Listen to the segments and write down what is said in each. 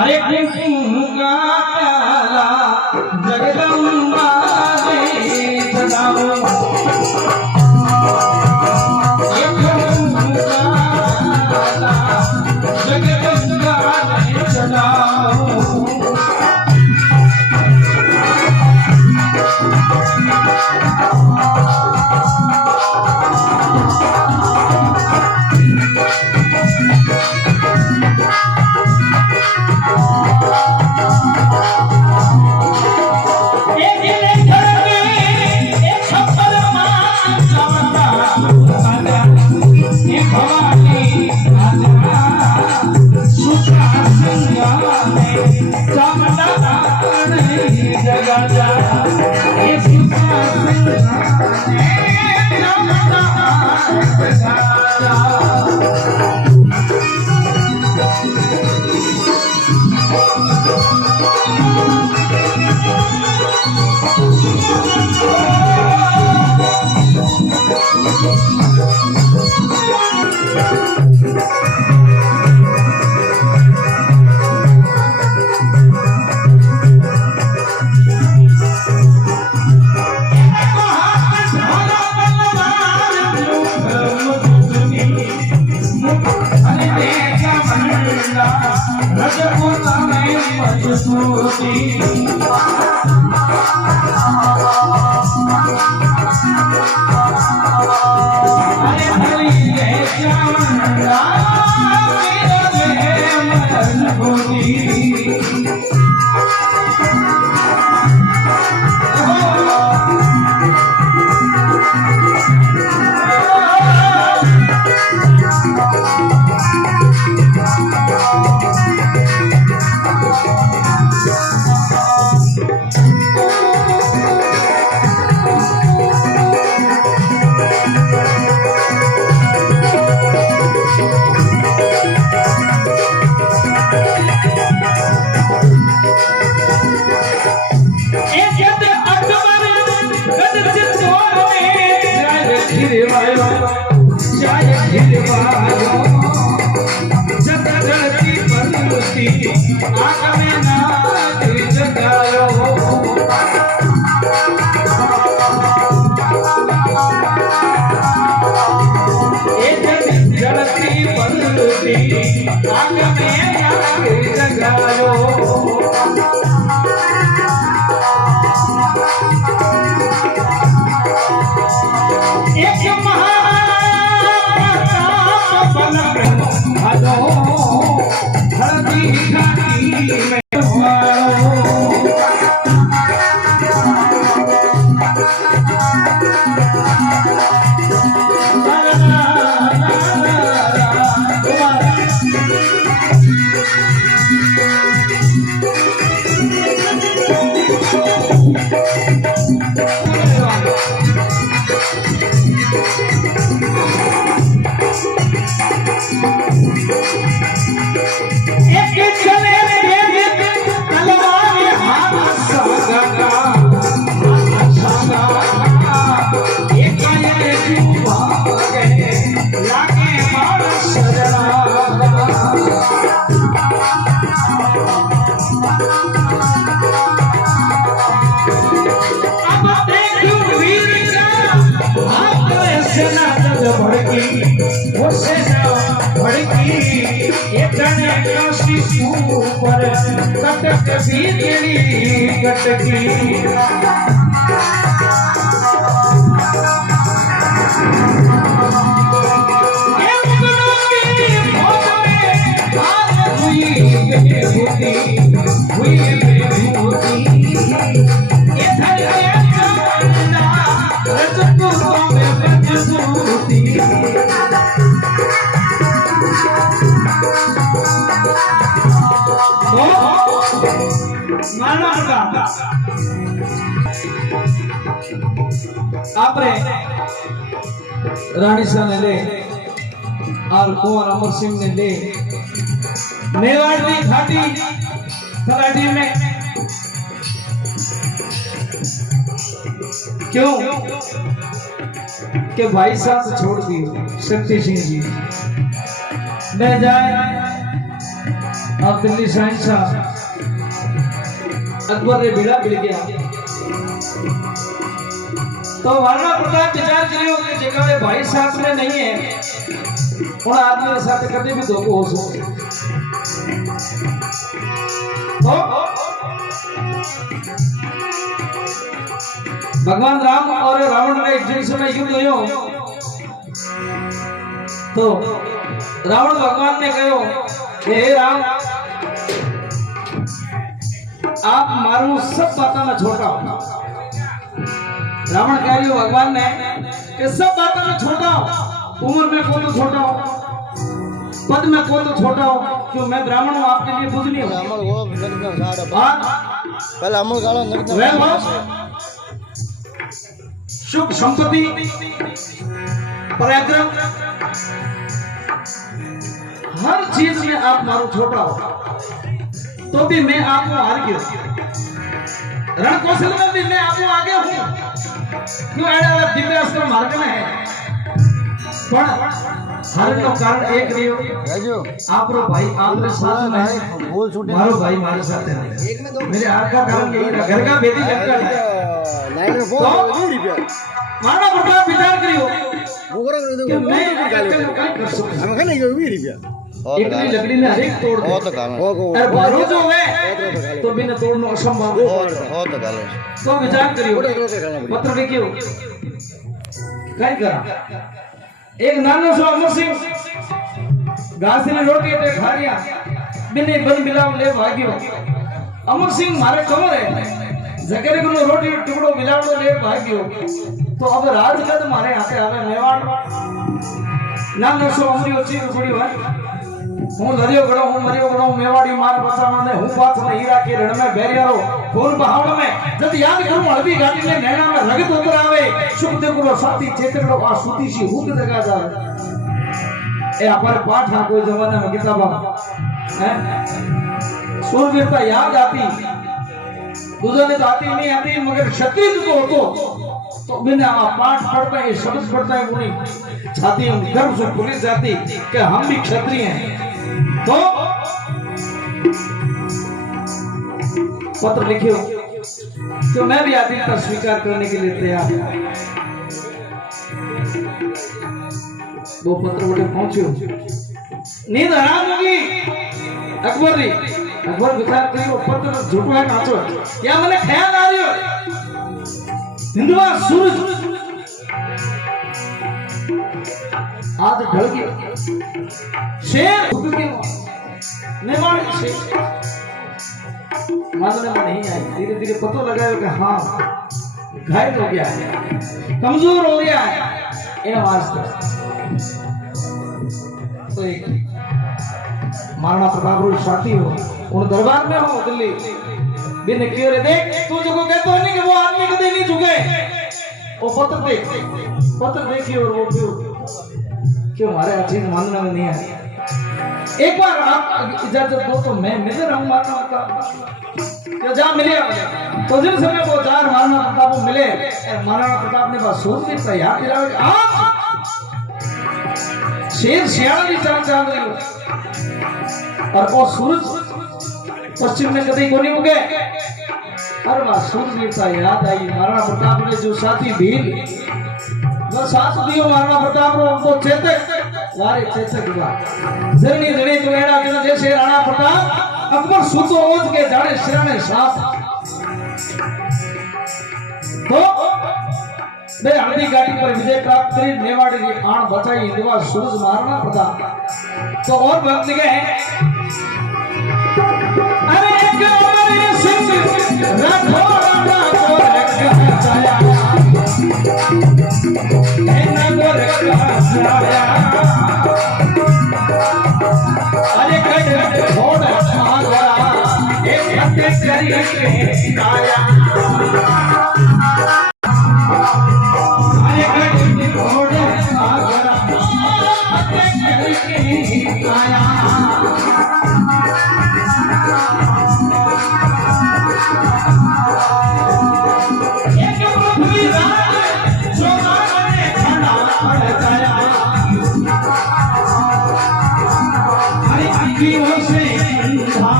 अरे गंगा प्याला जगदम्बा रे चढ़ाओ, गंगा प्याला जगदम्बा रे चढ़ाओ। आपरे रानी शाह ने ले और कुंवर अमर सिंह ने ले मेवाड़ की घाटी तलाटी में क्यों कि भाई साहब छोड़ दिए शक्ति सिंह जी मैं जाए अब दिल्ली शहनशाह अकबर ने बीड़ा बिड़ गया तो महाराणा प्रताप विचार करियो कि जगह में भाई साथ में नहीं है उन आदमी के साथ कभी भी धोखा हो सकता तो भगवान राम और रावण का एक समय युद्ध हुयो तो रावण भगवान ने कहो हे राम आप मारू सब बातों में छोटा हो रावण कह रही हो भगवान ने कि सब बातों में छोटा हो उम्र में को तो छोटा हो पद में को तो छोटा हो क्यों मैं ब्राह्मण हूं आपके लिए पूजनीय हूं पहले अमल गाला सुख संपत्ति पराक्रम हर चीज में आप मारो छोटा हो तो भी मैं आपको हार गया रण कौशल में भी मैं आपको आगे हूं क्यों ऐसा दिव्य अस्त्र मार्ग में है पर हारने का कारण एक रियो आप रो भाई आपने साथ में मारो भाई मारे साथ है मेरे हाथ का कारण यही था घर का बेटी जंगल है महाराणा प्रताप विचार करियो कि मैं कर सकता एक भी लकड़ी ने हरेक तोड़ दे और बारो जो है तो बिना तोड़नो असंभव तो विचार करियो पत्र लिखियो काय करा एक नानो सो अमर सिंह घास ने रोटी ते खा रिया बिने बन मिलाव ले भाग्यो अमर सिंह मारे कमर है जगरे को रोटी टुकड़ो मिलाव ले भाग्यो तो अब राजगद मारे हाथे आवे मेवाड़ नानो सो अमरी ओची थोड़ी भाई हूं लरियो गड़ो हूं मरियो गड़ो मेवाड़ी मार बचावा ने हूं पाछ में हीरा के रण में बेरियारो फूल बहाव में जब याद करूं हल्दी घाटी में नैना में रगत उतर आवे सुख दे गुरु साथी चेतड़ो आ सूती सी हुक जगा जावे ए अपर पाठ हा कोई जमाना में किताबा हैं सूरवीरता याद आती दूसरे ने तो आती नहीं आती मगर क्षत्रिय को होतो तो बिना पाठ पढ़ता है शब्द पढ़ता है मुनि छाती हम गर्व से खुली जाती कि हम भी क्षत्रिय हैं तो पत्र लिखियो तो मैं भी आदित्य स्वीकार करने के लिए तैयार हूं वो पत्र बड़े पहुंचे नींद हराम होगी अकबर विचार करियो पत्र झूठो है नाचो क्या मैंने ख्याल आ रही हो हिंदुआ सूरज आज ढल गया शेर मेवाड़ी शेर मानने में नहीं आई धीरे धीरे पता लगा कि हाँ घायल हो गया है कमजोर हो गया है इन वास्ते तो एक महाराणा प्रताप रो साथी हो उन दरबार में हो दिल्ली बिन क्यों रे देख तू जो कहता है नहीं कि वो आदमी कभी नहीं झुके वो पत्र देखिए और वो क्यों हमारे चीज मानने में नहीं आई एक बार आप इजाजत दो तो मैं मिल रहूं महाराणा प्रताप जा मिले तो जिन समय वो चार महाराणा प्रताप को मिले महाराणा प्रताप ने बस सोच ली तैयार दिला आप शेर सियाणा भी चाल रही हो और वो सूरज पश्चिम में कभी को नहीं उगे अरे वाह सूरज वीरता याद आई महाराणा प्रताप ने जो साथी भील जो साथ दियो महाराणा प्रताप रो तो चेतक वारे चेतक हुआ जरनी जणी तो एड़ा दिन जैसे राणा प्रताप अकबर सुतो ओज के जाने सिराने साथ तो बे हल्दी घाटी पर विजय प्राप्त करी मेवाड़ी की आन बचाई हिंदुआ सूरज महाराणा प्रताप तो और भक्त लिखे हैं अरे एक अमर सिंह राठौर रखा छाया नगर का छाया अरे कट छोड़ आगा एक हट करी के आया अरे कट छोड़ आगा हट करी के आया सदियों से था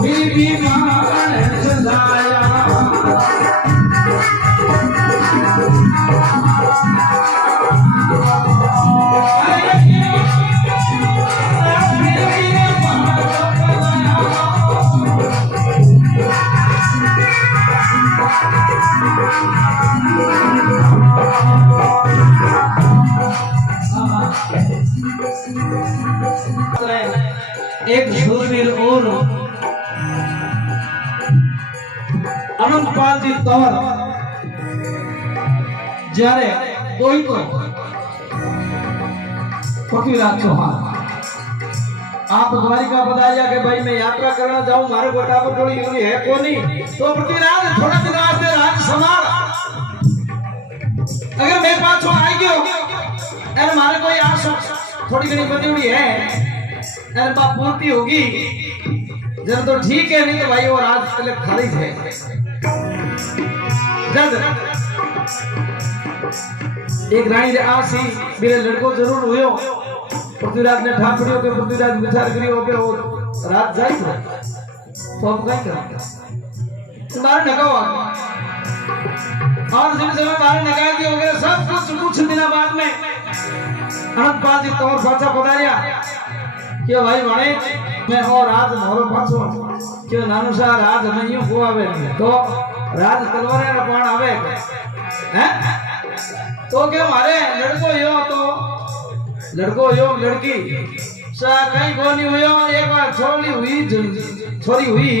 फिर भी मान चलाया एक शूरवीर और अनंतपाल जी तंवर જ્યારે कोई तो पृथ्वीराज चौहान आप द्वारिका बताया कि भाई मैं यात्रा करना जाऊं मारे गोटा पर थोड़ी यूरी है कोनी तो पृथ्वीराज थोड़ा दिन वास्ते राज संभाल अगर मैं पाछो आई गयो अरे मारे कोई आस थोड़ी घनी बनी हुई है अरे बात पूर्ति होगी जब तो ठीक है नहीं तो भाई वो राज पहले खाली है जब एक रानी रे आसी मेरे लड़को जरूर हुयो पृथ्वीराज ने ठाकुरियों के पृथ्वीराज विचार करियो के वो रात जाई तो अब क्या करेंगे तुम्हारे नगाओ और जिन समय बाहर नगा दिए हो गए सब कुछ दिनों बाद में अनंतपाल जी तंवर पाछा पधारिया क्यों भाई वाणे मैं और राज मोरो पाछो क्यों नानुसा राज नहीं को आवे तो राज तलवारे ना पाण आवे हैं तो के मारे लड़को यो लड़की सा कहीं कोनी हुयो एक बार छोरी हुई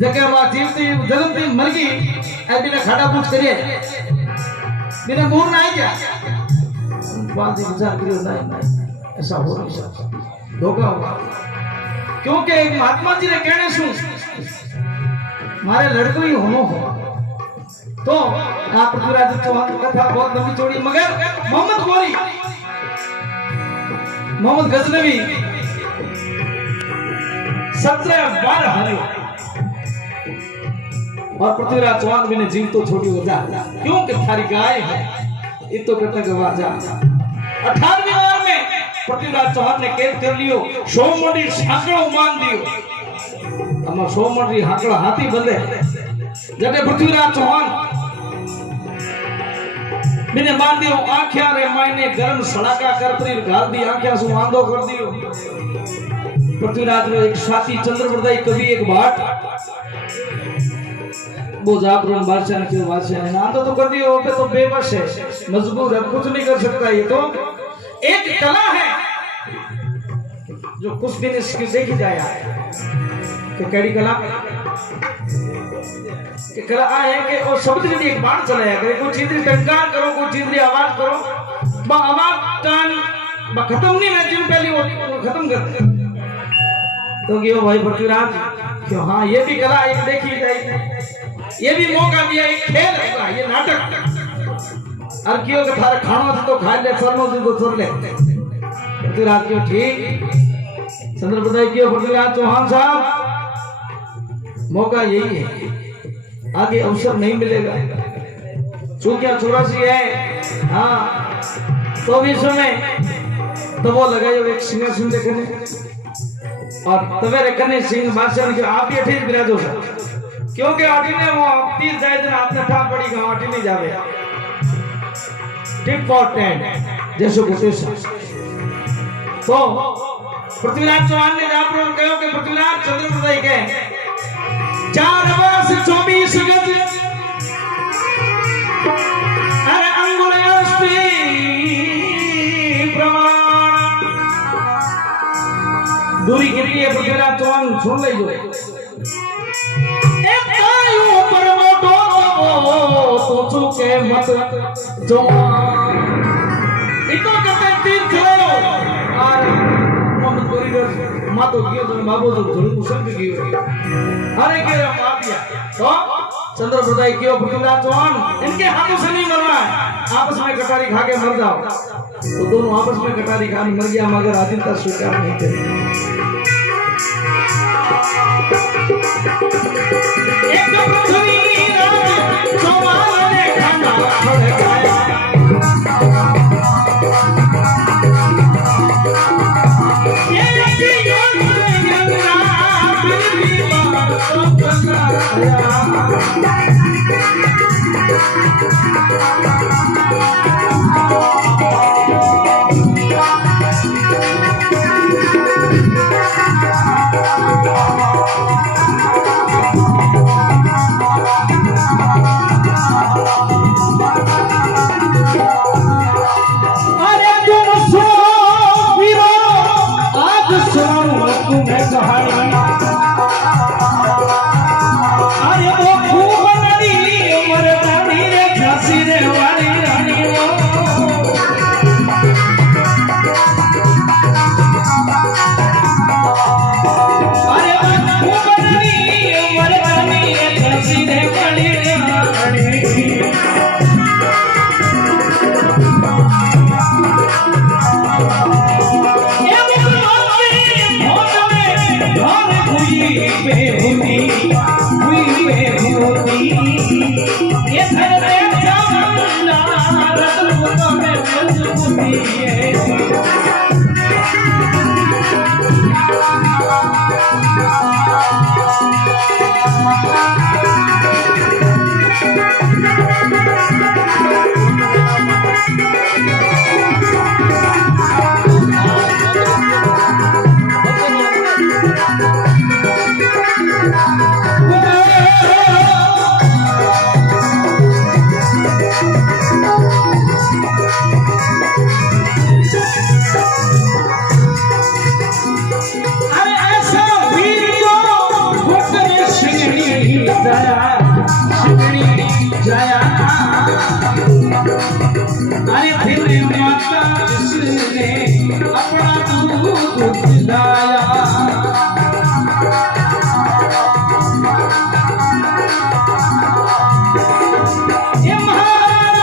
जके बात जीवती जगमती मर गई ऐ बिना खाड़ा पूछ करिए बिना मूर नहीं क्या बात विचार करियो नहीं ऐसा हो नहीं सकता धोखा हुआ क्योंकि महात्मा जी ने कहने सुन मारे लड़को ही होनो हो तो आप पृथ्वीराज चौहान की कथा बहुत लंबी चौड़ी मगर मोहम्मद गजनवी 17 बार हारे और पृथ्वीराज चौहान भी ने जीव तो छोड़ी हो जा क्योंकि थारी गाय है ये तो कहते गवाजा 18वीं बार में पृथ्वीराज चौहान ने कैद कर लियो 100 मंडी हाकड़ो मान दियो अमा 100 मंडी हाकड़ा हाथी बंधे जब पृथ्वीराज चौहान मैंने मान दियो आंखिया रे मायने गरम सड़ाका कर परी घाल दी आंखिया सु आंधो कर दियो पृथ्वीराज रो एक साथी चंद्रवरदाई कवि एक भाट बोझापुरन बादशाह ने क्यों बादशाह ने आंधो तो कर दियो पे तो बेबस है मजबूर है कुछ नहीं कर सकता ये तो एक कला है जो कुछ दिन इसकी देखी जाए कि केड़ी कला कि कला है कि वो शब्द यदि एक बार चलाया करे कोई चीज टंकार करो कोई चीज आवाज करो बा आवाज टान बा खत्म नहीं मैं जिन पहली वो खत्म कर तो कि वो भाई पृथ्वीराज क्यों हाँ ये भी कला एक देखी जाए ये भी मौका दिया एक खेल होगा ये नाटक और क्यों कि थारा खाना से तो खा ले सरनो से तो सुन ले पृथ्वीराज क्यों ठीक चंद्रप्रदाय क्यों पृथ्वीराज चौहान साहब मौका यही है आगे अवसर नहीं मिलेगा चूकिया 84 है हाँ तो भी समय तो वो लगाए एक सिंहासन देखने और तवे रखने सिंह बादशाह ने आप ही ठीक विराजो क्योंकि आटी ने वो 30 जाए दिन आपने ठा पड़ी गांव आटी नहीं जावे टिप फॉर 10 जैसे कुछ तो पृथ्वीराज चौहान ने आपको कहो कि पृथ्वीराज चंद्रप्रदाय के 4 वर्ष 24 गज अरे अंगुल अस्ति प्रमाण दूरी गिरी है पृथ्वीराज चौहान सुन ले जो एक आयु पर मोटो तो चुके मत जो इतो कहते तीर चलो और मोहम्मद गोरी मातो कियो तो बाबू तो थोड़ी कुशल की अरे के माफिया तो चंद्रप्रदाय कियो पृथ्वीराज चौहान इनके हाथों से नहीं मरना है आपस में कटारी खा के मर जाओ तो दोनों आपस में कटारी खानी मर गया मगर आदित्य स्वीकार नहीं करे एक पृथ्वीराज चौहान ने खाना खड़काया ये अरे तुम सो वीरो आज सुनाऊं तुम्हें कहानी अरे वो खूब नदी मरदानी रे झांसी रे वाली रानी वो अरे वो खूब नदी मरदानी रे झांसी रे वाली रानी अरे फिर माता जिसने अपना दूध पिलाया ये महाराज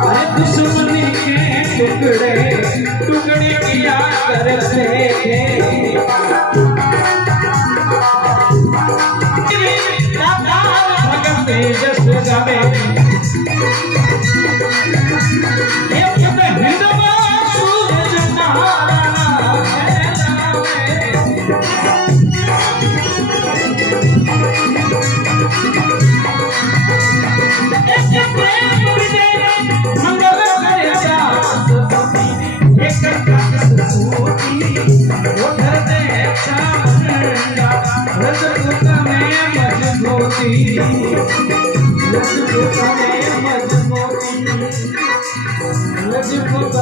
अरे दुश्मनी के टुकड़े टुकड़े किया करते थे तेजस जावे ये पुत्र हिंदवा सूरज महाराणा मंगल करे एक वो धरते चावंडा रजपुत में मजबूती रजपुत में मजबूती रजपुत